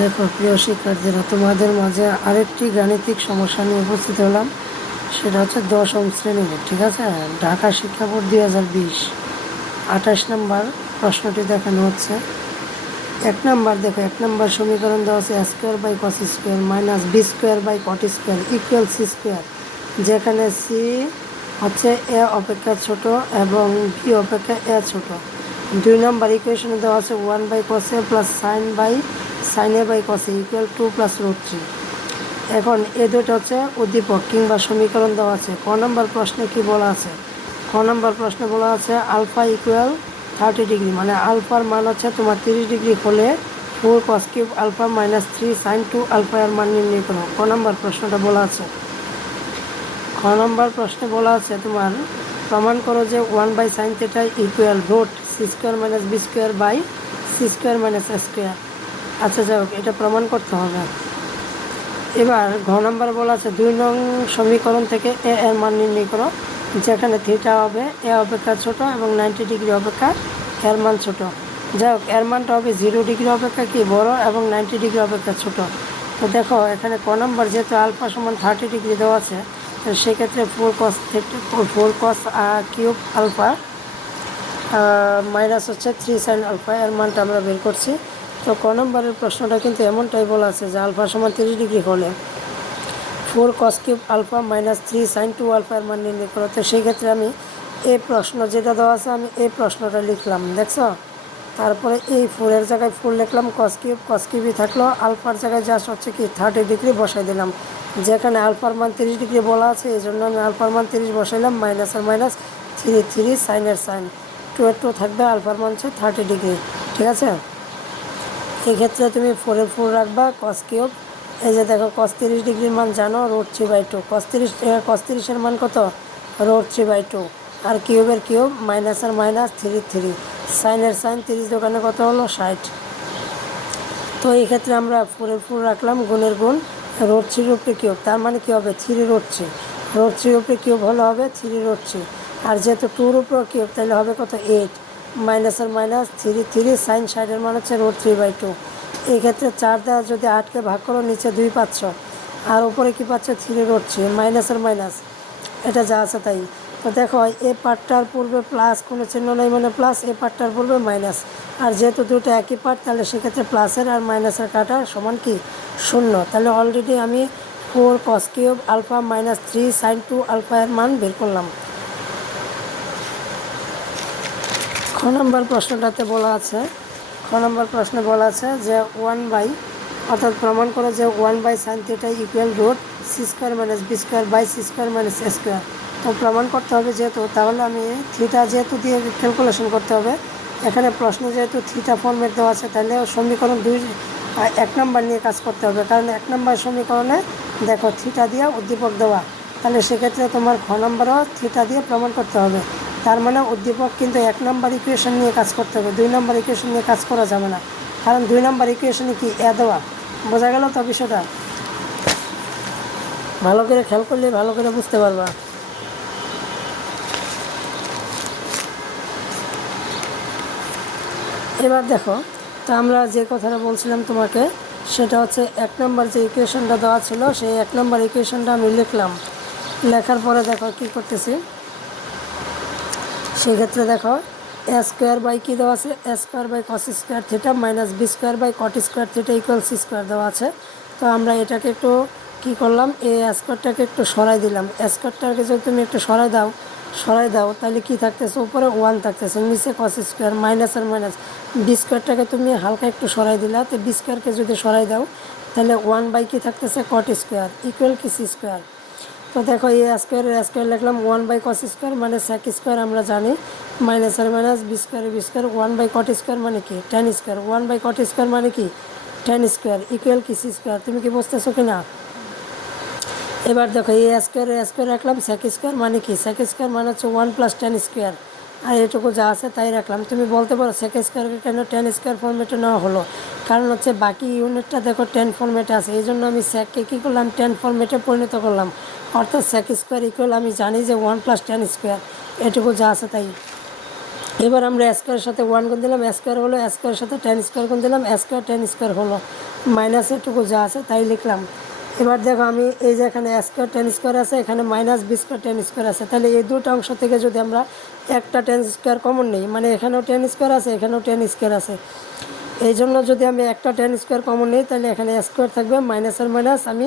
দেখো প্রিয় শিক্ষার্থীরা, তোমাদের মাঝে আরেকটি গাণিতিক সমস্যা নিয়ে উপস্থিত হলাম। সেটা হচ্ছে দশম শ্রেণীর, ঠিক আছে, ঢাকা শিক্ষা বোর্ড 2020 28 নম্বর প্রশ্নটি দেখানো হচ্ছে। এক নম্বর সমীকরণ দেওয়া আছে a square by cos square minus B square by cot square equal C square, যেখানে সি হচ্ছে এ অপেক্ষা ছোট এবং বি অপেক্ষা এ ছোট। 2 নম্বর ইকুয়েশনে দেওয়া আছে 1 by cos A plus sine A by cos A equal 2 plus root 3। এখন এ দুটো হচ্ছে উদ্দীপক কিংবা সমীকরণ দেওয়া আছে। ক নম্বর প্রশ্নে কি বলা আছে? প্রশ্নে বলা আছে আলফা ইকুয়াল 30 ডিগ্রি, মানে আলফার মান হচ্ছে তোমার 30 ডিগ্রি হলে 4 cos cube alpha minus 3 sine 2 alpha এর মান নির্ণয় করো। ক নম্বর প্রশ্নটা বলা আছে। প্রশ্নে বলা আছে তোমার প্রমাণ করো যে 1 by sine theta equal root C square minus B square by C square minus A square. আচ্ছা, যাই হোক, এটা প্রমাণ করতে হবে। এবার ঘ নম্বর বলা আছে 2 নং সমীকরণ থেকে এ এর মান নির্ণয় করো, যেখানে থিটা হবে এ অপেক্ষা ছোট এবং 90 ডিগ্রি অপেক্ষা এর মান ছোট। যাই হোক, এর মানটা হবে 0 ডিগ্রি অপেক্ষা কি বড় এবং 90 ডিগ্রি অপেক্ষা ছোট। তো দেখো এখানে ক নম্বর যেহেতু আলফা সমান 30 ডিগ্রি দেওয়া আছে, তো সেক্ষেত্রে 4 কস কিউব আলফা মাইনাস হচ্ছে 3 সাইন আলফা এর মানটা আমরা বের করছি। তো ক নম্বরের প্রশ্নটা কিন্তু এমনটাই বলা আছে যে আলফা সমান 30 ডিগ্রি হলে 4 cos cube alpha minus 3 sine 2 alpha এর মান নির্ণয় করো। তো সেই ক্ষেত্রে আমি এই প্রশ্ন যেটা দেওয়া আছে আমি এই প্রশ্নটা লিখলাম, দেখছো। তারপরে এই 4-এর জায়গায় 4 লিখলাম, কস কিউবই থাকলো, আলফার জায়গায় জাস্ট হচ্ছে কি 30 ডিগ্রি বসাই দিলাম। যেখানে আলফার মান 30 ডিগ্রি বলা আছে এই জন্য আমি আলফার মান 30 বসাইলাম, মাইনাসের মাইনাস 3 সাইনের সাইন 2 এর 2 থাকবে, আলফার মান হচ্ছে 30 ডিগ্রি, ঠিক আছে। এক্ষেত্রে তুমি 4-এ 4 রাখবা, কস কিউব, এই যে দেখো কস 30 ডিগ্রির মান জানো রুট 3/2, কস 30-এর মান কত রুট 3/2, আর কিউবের কিউব মাইনাসের মাইনাস 3 সাইনের সাইন 30 দোকানে কত হলো 60। তো এই ক্ষেত্রে আমরা 4-এ 4 রাখলাম, গুণের গুণ রুট 3 উপরে কিউব, তার মানে কী হবে 3 রুট 3 উপরে কিউব হলে হবে 3 রুট 3, আর যেহেতু 2-র উপরে কিউব তাহলে হবে কত 8, মাইনাসের মাইনাস 3 সাইন 60-এর মান হচ্ছে রুট 3/2। এই ক্ষেত্রে 4 দেওয়া যদি 8কে ভাগ করো নিচে 2 পাচ্ছ, আর উপরে কি পাচ্ছ 3 রুট 3, মাইনাসের মাইনাস এটা যা আছে তাই। তো দেখো এ পার্টটার পূর্বে প্লাস কোনো চিহ্ন নেই মানে প্লাস, এ পার্টটার পূর্বে মাইনাস, আর যেহেতু দুটো একই পার্ট তাহলে সেক্ষেত্রে প্লাসের আর মাইনাসের কাটা সমান কি 0। তাহলে অলরেডি আমি 4 cos cube alpha minus 3 sine 2 alpha এর মান বের করলাম। খ নম্বর প্রশ্নটাতে বলা আছে, প্রশ্নে বলা আছে যে 1 বাই, অর্থাৎ প্রমাণ করে যে 1 by sine theta equal root C square minus B square by C square minus A square. তো প্রমাণ করতে হবে যেহেতু, তাহলে আমি থিটা যেহেতু দিয়ে ক্যালকুলেশন করতে হবে। এখানে প্রশ্নে যেহেতু থিটা ফর্মেট দেওয়া আছে তাহলে সমীকরণ 1 নম্বর নিয়ে কাজ করতে হবে, কারণ 1 নম্বর সমীকরণে দেখো থিটা দিয়ে উদ্দীপক দেওয়া, তাহলে সেক্ষেত্রে তোমার খ নম্বরও থিটা দিয়ে প্রমাণ করতে হবে। তার মানে উদ্দীপক কিন্তু 1 নম্বর ইকুয়েশন নিয়ে কাজ করতে হবে, 2 নম্বর ইকুয়েশন নিয়ে কাজ করা যাবে না, কারণ 2 নম্বর ইকুয়েশনে কি এ দেওয়া। বোঝা গেল তো বিষয়টা? ভালো করে খেয়াল করলে ভালো করে বুঝতে পারবা। এবার দেখো, তো আমরা যে কথাটা বলছিলাম তোমাকে, সেটা হচ্ছে 1 নম্বর যে ইকুয়েশনটা দেওয়া ছিল সেই 1 নম্বর ইকুয়েশনটা আমি লিখলাম। লেখার পরে দেখো কি করতেছি, সেক্ষেত্রে দেখো এ স্কোয়ার বাই কী দেওয়া আছে, a square by cos square theta minus B square by cot square theta equal C square দেওয়া আছে। তো আমরা এটাকে একটু কী করলাম, এই স্কোয়ারটাকে একটু সরাই দিলাম। স্কোয়ারটাকে যদি তুমি একটু সরাই দাও তাহলে কি থাকতেছে, উপরে 1 থাকতেছে, নিচে কস স্কোয়ার মাইনাসের মাইনাস, বি স্কোয়ারটাকে তুমি হালকা একটু সরাই দিলা, তো বি স্কোয়ারকে যদি সরাই দাও তাহলে 1 বাই কী থাকতেছে কট স্কোয়ার ইকুয়াল কি সি স্কোয়ার। তো দেখো এই স্কোয়ার লিখলাম 1 বাই কস স্কোয়ার মানে সেক স্কোয়ার আমরা জানি, মাইনাসের minus B square 1 by cot square মানে কি tan square, 1 by cot square মানে কি টেন স্কোয়ার ইকুয়াল কি সি স্কোয়ার। তুমি কি বুঝতেছো কি না? এবার দেখো এই স্কোয়ার রাখলাম, সেক স্কোয়ার মানে কি, সেক স্কোয়ার মানে হচ্ছে 1 প্লাস টেন স্কোয়ার, আর এটুকু যা আছে তাই রাখলাম। তুমি বলতে পারো সেক স্কোয়ারকে কেন টেন স্কোয়ার ফর্মেটে নেওয়া হলো, কারণ হচ্ছে বাকি ইউনিটটা দেখো 10 ফর্মেটে আছে, এই জন্য আমি সেককে কী করলাম 10 ফর্মেটে পরিণত করলাম, অর্থাৎ সেক স্কোয়ার ইকুয়াল আমি জানি যে 1 প্লাস টেন স্কোয়ার, এটুকু যা আছে তাই। এবার আমরা স্কোয়ারের সাথে 1 গুণ দিলাম, স্কোয়ার হলো, স্কোয়ারের সাথে টেন স্কোয়ার গুণ দিলাম, টেন স্কোয়ার হলো, মাইনাসেরটুকু যা আছে তাই লিখলাম। এবার দেখো আমি এই যে এখানে স্কোয়ার টেন স্কোয়ার আছে, এখানে minus B square tan square আছে, তাহলে এই দুটো অংশ থেকে যদি আমরা একটা টেন স্কোয়ার কমন নিই, মানে এখানেও টেন স্কোয়ার আছে, এখানেও টেন স্কোয়ার আছে, এই জন্য যদি আমি একটা টেন স্কোয়ার কমন নিই তাহলে এখানে স্কোয়ার থাকবে, মাইনাসের মাইনাস আমি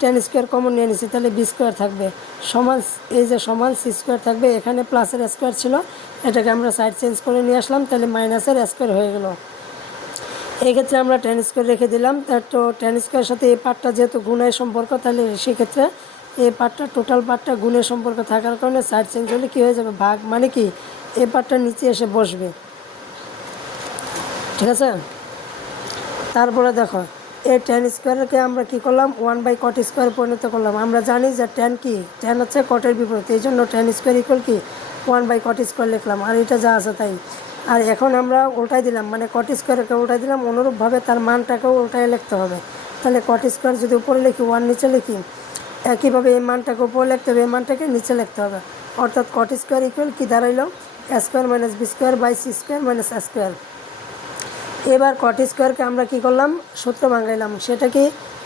টেন স্কোয়ার কমন নিয়ে নিছি, তাহলে বি স্কোয়ার থাকবে, সমান এই যে সমান সি স্কোয়ার থাকবে। এখানে প্লাসের স্কোয়ার ছিল, এটাকে আমরা সাইড চেঞ্জ করে নিয়ে আসলাম, তাহলে মাইনাসের স্কোয়ার হয়ে গেল। এই ক্ষেত্রে আমরা টেন স্কোয়ার রেখে দিলাম, তো টেন স্কোয়ারের সাথে এই পার্টটা যেহেতু গুণের সম্পর্ক, তাহলে সেক্ষেত্রে এই পার্টটা টোটাল পার্টটা গুণের সম্পর্ক থাকার কারণে সাইড চেঞ্জ হলে কী হয়ে যাবে, ভাগ, মানে কি এই পার্টটা নিচে এসে বসবে, ঠিক আছে। তারপরে দেখো এই টেন স্কোয়ারকে আমরা কী করলাম, 1/cot স্কোয়ার পরিণত করলাম। আমরা জানি যে টেন কি, টেন হচ্ছে কটের বিপরীত, এই জন্য টেন স্কোয়ার ইকুয়াল কি 1/cot স্কোয়ার লিখলাম, আর এটা যা আছে তাই। আর এখন আমরা উল্টাই দিলাম, মানে কট স্কোয়ারকে উল্টাই দিলাম, অনুরূপভাবে তার মানটাকেও উল্টাই লিখতে হবে। তাহলে কট স্কোয়ার যদি উপরে লিখি, 1 নিচে লিখি, একইভাবে এই মানটাকে উপরে লিখতে হবে, এই মানটাকে নিচে লিখতে হবে। অর্থাৎ কট স্কোয়ার ইকুয়াল কী দাঁড়াইলো, square minus B square by C square minus square. এবার কট স্কোয়ারকে আমরা কী করলাম, সূত্র ভাঙাইলাম। সেটা কি,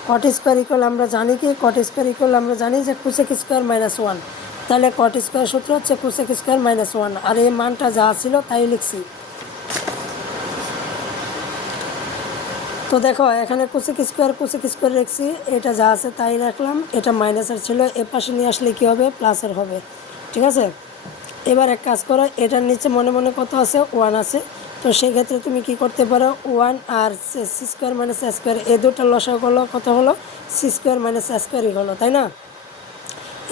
কট স্কোয়ার ইকুয়াল আমরা জানি কি, কট স্কোয়ার ইকুয়াল আমরা জানি যে কোসেক স্কোয়ার মাইনাস 1। তাহলে কট স্কোয়ার সূত্র হচ্ছে কোসেক স্কোয়ার মাইনাস 1, আর এই মানটা যা ছিল তাই লিখছি। তো দেখো এখানে কোসেক স্কোয়ার লিখছি, এটা যা আছে তাই রাখলাম, এটা মাইনাসের ছিল, এ পাশে নিয়ে আসলে কী হবে, প্লাসের হবে, ঠিক আছে। এবার এক কাজ করো, এটার নিচে মনে মনে কত আছে, 1 আছে, তো সেক্ষেত্রে তুমি কি করতে পারো, 1 আর সি স্কোয়ার মাইনাস স্কোয়ার, এ দুটো লসাগু হলো কত হলো, সি স্কোয়ার মাইনাস স্কোয়ারই হলো, তাই না।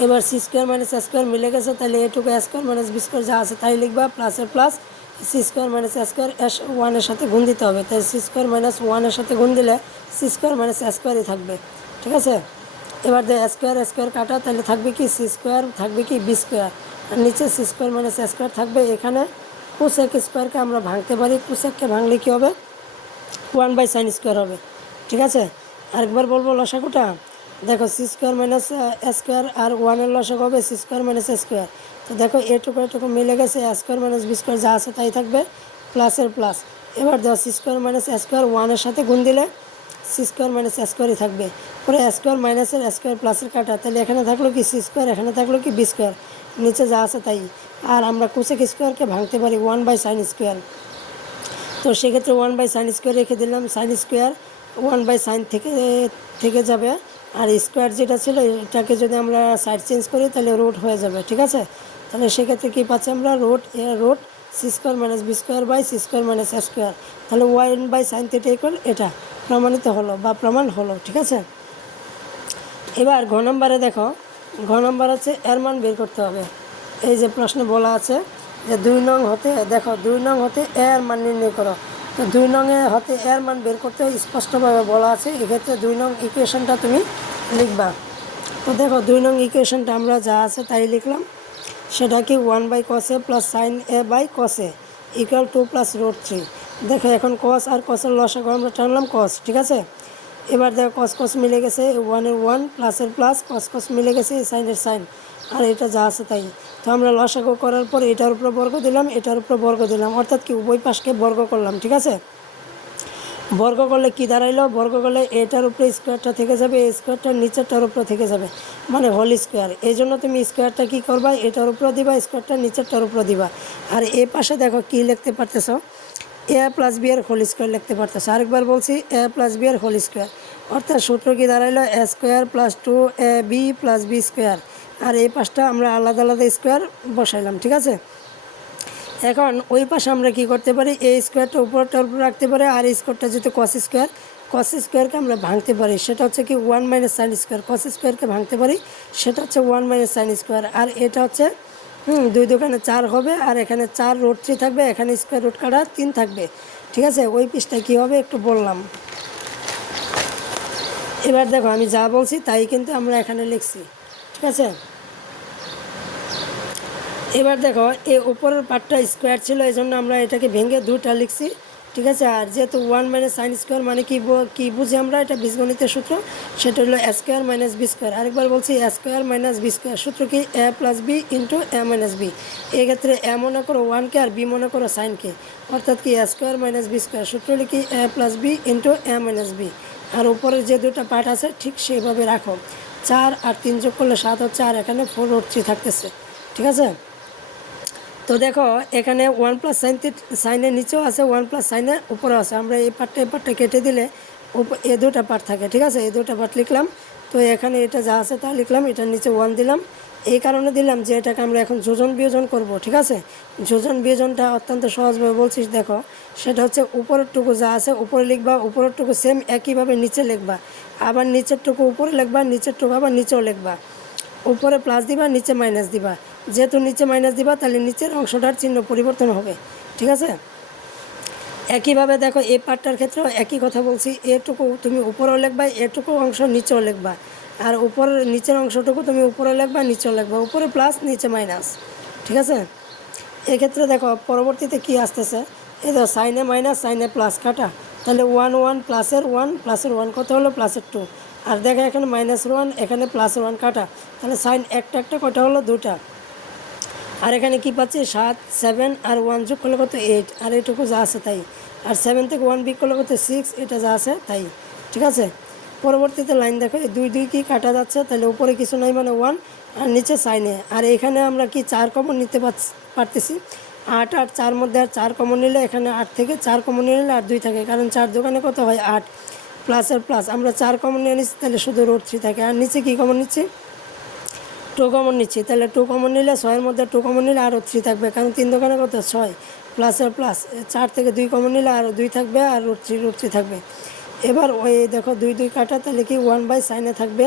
এবার সি স্কোয়ার মাইনাস স্কোয়ার মিলে গেছে, তাহলে এটুকু স্কোয়ার মাইনাস বি স্কোয়ার যা আছে তাই লিখবা, প্লাসের plus c square minus square 1-এর সাথে গুণ দিতে হবে, তাই সি স্কোয়ার মাইনাস 1-এর সাথে গুণ দিলে সি স্কোয়ার মাইনাস স্কোয়ারই থাকবে, ঠিক আছে। এবার স্কোয়ার কাটা, তাহলে থাকবে কি, সি স্কোয়ার থাকবে কি বি স্কোয়ার, আর নিচে সি স্কোয়ার মাইনাস স্কোয়ার থাকবে। এখানে কোসেক স্কোয়ারকে আমরা ভাঙতে পারি, কোসেককে ভাঙলে কী হবে, 1/sin স্কোয়ার হবে, ঠিক আছে। আরেকবার বলবো লসাগুটা, দেখো সি স্কোয়ার মাইনাস স্কোয়ার আর 1-এর লসাগু হবে সি স্কোয়ার মাইনাস স্কোয়ার। তো দেখো এটুকু মিলে গেছে, স্কোয়ার মাইনাস বি স্কোয়ার যা আছে তাই থাকবে, প্লাসের প্লাস। এবার দেখো সি স্কোয়ার মাইনাস স্কোয়ার 1-এর সাথে গুণ দিলে সি স্কোয়ার মাইনাস স্কোয়ারই থাকবে, পরে স্কোয়ার মাইনাসের স্কোয়ার প্লাসের কাটা, তাহলে এখানে থাকলো কি সি স্কোয়ার, এখানে থাকলো কি বি স্কোয়ার, নিচে যা আছে তাই। আর আমরা কোসেক স্কোয়ারকে ভাঙতে পারি 1/sin স্কোয়ার, তো সেক্ষেত্রে 1/sin স্কোয়ার রেখে দিলাম, সাইন স্কোয়ার 1/sin থেকে যাবে, আর স্কোয়ার যেটা ছিল এটাকে যদি আমরা সাইড চেঞ্জ করি তাহলে রুট হয়ে যাবে, ঠিক আছে। তাহলে সেক্ষেত্রে কী পাচ্ছি আমরা, root C square minus B square by C square minus square, তাহলে 1/sin থিটা ইকুয়াল এটা প্রমাণিত হলো বা প্রমাণ হলো, ঠিক আছে। এবার ঘ নম্বরে দেখো, ঘ নম্বর হচ্ছে এর মান বের করতে হবে। এই যে প্রশ্নে বলা আছে যে 2 নং হতে, দেখো 2 নং হতে এর মান নির্ণয় করো, তো 2 নংয়ে হতে এর মান বের করতে স্পষ্টভাবে বলা আছে, এক্ষেত্রে 2 নং ইকুয়েশনটা তুমি লিখবা। তো দেখো 2 নং ইকুয়েশনটা আমরা যা আছে তাই লিখলাম, সেটা কি 1/cos a plus sine a by cos a equal 2 plus √3। দেখো এখন cos আর cosের লসাগু আমরা টানলাম cos, ঠিক আছে। এবার দেখো cos মিলে গেছে, 1-এর 1 প্লাসের প্লাস, cos মিলে গেছে, সাইনের সাইন, আর এটা যা আছে তাই। তো আমরা লসাগু করার পর এটার উপরে বর্গ দিলাম, এটার উপরে বর্গ দিলাম, অর্থাৎ কি উভয় পাশকে বর্গ করলাম, ঠিক আছে। বর্গ করলে কি দাঁড়াইলো, বর্গ করলে এটার উপরে স্কোয়ারটা থেকে যাবে, এই স্কোয়ারটা নিচেরটার উপরে থেকে যাবে, মানে হোল স্কোয়ার। এই জন্য তুমি স্কোয়ারটা কী করবা, এটার উপরে দিবা, স্কোয়ারটা নিচেরটার উপরে দিবা। আর এ পাশে দেখো কী লিখতে পারতেছ, এ প্লাস বি এর হোল স্কোয়ার লিখতে পারতেছ। আরেকবার বলছি, এ প্লাস বি এর হোল স্কোয়ার, অর্থাৎ সূত্র কি দাঁড়াইলো, a square plus 2ab plus b square, আর এই পাশটা আমরা আলাদা আলাদা স্কোয়ার বসাইলাম, ঠিক আছে। এখন ওই পাশে আমরা কি করতে পারি, এই স্কোয়ারটা উপরটার উপর রাখতে পারি, আর এই স্কোয়ারটা যেহেতু কস স্কোয়ারকে আমরা ভাঙতে পারি, সেটা হচ্ছে কি 1-sin স্কোয়ার, কস স্কোয়ারকে ভাঙতে পারি, সেটা হচ্ছে 1-sin স্কোয়ার। আর এটা হচ্ছে 2 দোকানে 4 হবে, আর এখানে 4√3 থাকবে, এখানে স্কোয়ার রুট কাটা 3 থাকবে, ঠিক আছে। ওই পিসটা কী হবে একটু বললাম। এবার দেখো আমি যা বলছি তাই কিন্তু আমরা এখানে লিখছি, ঠিক আছে। এবার দেখো এই উপরের পার্টটা স্কোয়ার ছিল, এই জন্য আমরা এটাকে ভেঙে 2টা লিখছি, ঠিক আছে। আর যেহেতু 1 মাইনাস সাইন স্কোয়ার মানে কি বুঝি আমরা, এটা বীজগণিতের সূত্র, সেটা হলো এ স্কোয়ার মাইনাস বি স্কোয়ার। আরেকবার বলছি, এ স্কোয়ার মাইনাস বি স্কোয়ার সূত্র কি, এ প্লাস বি ইন্টু এ মাইনাস বি। এক্ষেত্রে এ মনে করো 1কে আর বি মনে করো সাইনকে, অর্থাৎ কি এ স্কোয়ার মাইনাস বি স্কোয়ার সূত্র হলো কি এ প্লাস বি ইন্টু এ মাইনাস বি। আর উপরের যে দুটো পার্ট আছে ঠিক সেইভাবে রাখো। 4 আর 3 যোগ করলে 7 হচ্ছে, আর এখানে 4√3 থাকতেছে। ঠিক আছে। তো দেখো এখানে 1 প্লাস সাইনের নিচেও আছে, 1 প্লাস সাইনের উপরেও আছে। আমরা এই পার্টটা কেটে দিলে এ দুটা পার্ট থাকে। ঠিক আছে, এই দুটা পার্ট লিখলাম। তো এখানে এটা যা আছে তা লিখলাম, এটার নিচে 1 দিলাম। এই কারণে দিলাম যে এটাকে আমরা এখন যোজন বিয়োজন করব। ঠিক আছে, যোজন বিয়োজনটা অত্যন্ত সহজভাবে বলছিস। দেখো সেটা হচ্ছে উপরের টুকু যা আছে উপরে লিখবা, উপরের টুকু সেম একইভাবে নিচে লিখবা, আবার নিচের টুকু উপরে লিখবা, নিচের টুকু আবার নিচেও লিখবা। উপরে প্লাস দিবা, নিচে মাইনাস দিবা। যেহেতু নিচে মাইনাস দিবা তাহলে নিচের অংশটার চিহ্ন পরিবর্তন হবে। ঠিক আছে। একইভাবে দেখো এই পার্টটার ক্ষেত্রেও একই কথা বলছি, এটুকু তুমি উপরেও লিখবা, এটুকু অংশ নিচেও লিখবা, আর উপরের নিচের অংশটুকু তুমি উপরে লিখবা, নিচেও লিখবা, উপরে প্লাস নিচে মাইনাস। ঠিক আছে। এক্ষেত্রে দেখো পরবর্তীতে কি আসতেছে, এই দেখো সাইনে মাইনাস সাইনে প্লাস কাটা, তাহলে 1 প্লাসের 1 কত হলো প্লাসের 2। আর দেখো এখানে -1 এখানে +1 কাটা, তাহলে সাইন একটা কটা হলো 2টা। আর এখানে কি পাচ্ছি 7 7 আর 1 যোগ করলে কত 8, আর এটুকু যা আছে তাই। আর 7 থেকে 1 বিয়োগ করলে কত 6, এটা যা আছে তাই। ঠিক আছে। পরবর্তীতে লাইন দেখো, এই 2 কি কাটা যাচ্ছে, তাহলে উপরে কিছু নাই মানে 1, আর নিচে সাইনে। আর এখানে আমরা কি 4 কমন নিতে পারতেছি। 8 আর 4 মধ্যে আর 4 কমন নিলে এখানে 8 থেকে 4 কমন নিলে আর 2 থাকে, কারণ 4 দোকানে কত হয় 8, প্লাসের প্লাস আমরা 4 কমন নিয়ে নিচ্ছি, তাহলে শুধু √3 থাকে। আর নিচে কি কমন নিচ্ছি, 2 কমন নিচ্ছি, তাহলে 2 কমন নিলে 6-এর মধ্যে 2 কমন নিলে আরও 3 থাকবে, কারণ 3 দোকানে কত 6, প্লাসের প্লাস। 4 থেকে 2 কমন নিলে আরও 2 থাকবে, আর √3 থাকবে। এবার ওই দেখো 2 কাটা, তাহলে কি 1/সাইনে থাকবে।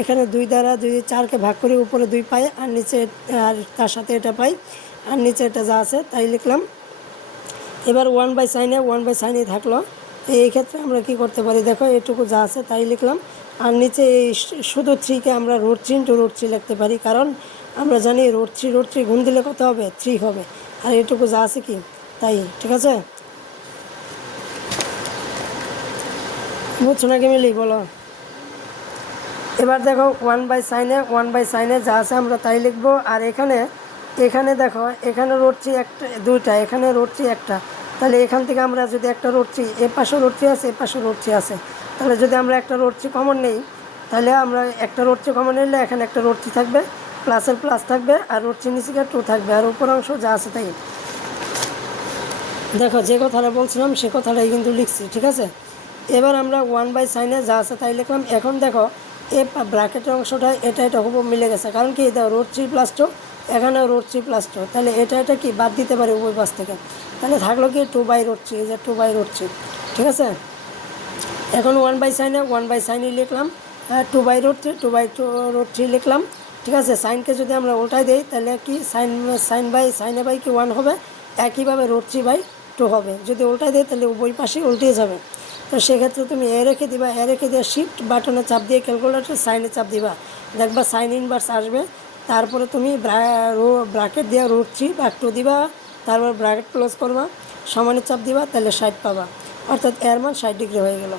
এখানে 2 দ্বারা 4কে ভাগ করে উপরে 2 পাই, আর নিচে আর তার সাথে এটা পাই, আর নিচে এটা যা আছে তাই লিখলাম। এবার 1/সাইনে থাকলো। এই ক্ষেত্রে আমরা কি করতে পারি, দেখো এটুকু যা আছে তাই লিখলাম, আর নিচে এই শুধু 3কে আমরা √3 লিখতে পারি, কারণ আমরা জানি √3 গুণ দিলে কত হবে 3 হবে, আর এটুকু যা আছে কি তাই। ঠিক আছে, বুঝছো নাকি মিলি বলো। এবার দেখো 1/সাইনে যা আছে আমরা তাই লিখবো। আর এখানে দেখো এখানে √3 একটা 2টা, এখানে √3 একটা, তাহলে এখান থেকে আমরা যদি একটা √3, এ পাশে √3 আছে, এ পাশে √3 আছে, তাহলে যদি আমরা একটা √3 কমন নেই, তাহলে আমরা একটা √3 কমন নিলে এখানে একটা √3 থাকবে, প্লাসের প্লাস থাকবে, আর √3 নিচে 2 থাকবে, আর উপর অংশ যা আছে তাই। দেখো যে কথাটা বলছিলাম সে কথাটাই কিন্তু লিখছি। ঠিক আছে। এবার আমরা 1/সাইনে যা আছে তাই লিখলাম। এখন দেখো এ ব্র্যাকেটের অংশটা এটা খুব মিলে গেছে, কারণ কি দেখো √3 + 2, এখানেও √3 + 2, তাহলে এটা কি বাদ দিতে পারি উভয় পাশ থেকে, তাহলে থাকলো কি 2/√3, এই যে 2/√3। ঠিক আছে। এখন 1/সাইনে লিখলাম, 2/√3 লিখলাম। ঠিক আছে। সাইনকে যদি আমরা উল্টাই দিই তাহলে কি সাইনে বাই কি 1 হবে, একইভাবে √3/2 হবে। যদি উল্টাই দিই তাহলে উভয় পাশে উল্টে যাবে। তো সেক্ষেত্রে তুমি এ রেখে দিবা, শিফট বাটনে চাপ দিয়ে ক্যালকুলেটর সাইনে চাপ দিবা, দেখবা সাইন ইনভার্স আসবে। তারপরে তুমি ব্র্যাকেট দিয়ে √3/2 দিবা, তারপর ব্র্যাকেট ক্লোজ করবা, সমানে চাপ দিবা, তাহলে 60 পাবা, অর্থাৎ এর মান 60 ডিগ্রি হয়ে গেল।